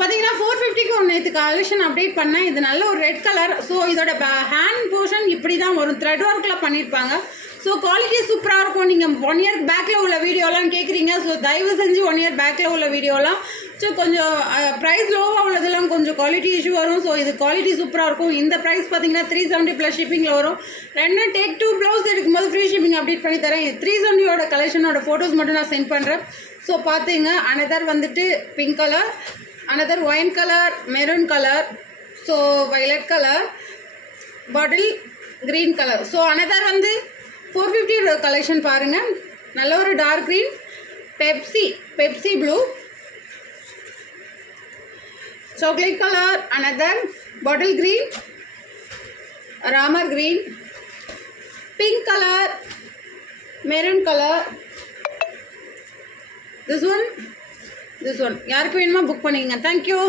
பார்த்தீங்கன்னா 450க்கு ஒரு நேற்று கலெக்ஷன் அப்டேட் பண்ணேன். இது நல்ல ஒரு ரெட் கலர். ஸோ இதோட ஹேண்ட் போர்ஷன் இப்படி தான் வரும், த்ரெட் ஒர்க்கில் பண்ணியிருப்பாங்க. ஸோ குவாலிட்டி சூப்பராக இருக்கும். நீங்கள் 1 இயர் பேக்கில் உள்ள வீடியோலாம் கேட்குறீங்க. ஸோ தயவு செஞ்சு 1 இயர் பேக்கில் உள்ள வீடியோலாம் ஸோ கொஞ்சம் ப்ரைஸ் லோவாக உள்ளதெல்லாம் கொஞ்சம் குவாலிட்டி இஷ்யூ வரும். ஸோ இது குவாலிட்டி சூப்பராக இருக்கும். இந்த ப்ரைஸ் பார்த்தீங்கன்னா 370 ப்ளஸ் ஷிப்பிங்கில் வரும். 2 டேக் 2 ப்ளவுஸ் எடுக்கும்போது ஃப்ரீ ஷிப்பிங் அப்டேட் பண்ணி தரேன். 370யோட கலெக்ஷனோட ஃபோட்டோஸ் மட்டும் நான் சென்ட் பண்ணுறேன். ஸோ பார்த்துங்க. அனதர் வந்துட்டு pink colour, another wine colour, maroon colour, so violet colour, bottle green colour. So another வந்து 450 கலெக்ஷன் பாருங்கள். நல்ல ஒரு dark green, Pepsi blue, chocolate color, another bottle green, ramar green, pink color, maroon color, this one. யாருக்கு வேணுமா book பண்ணிக்கங்க. Thank you.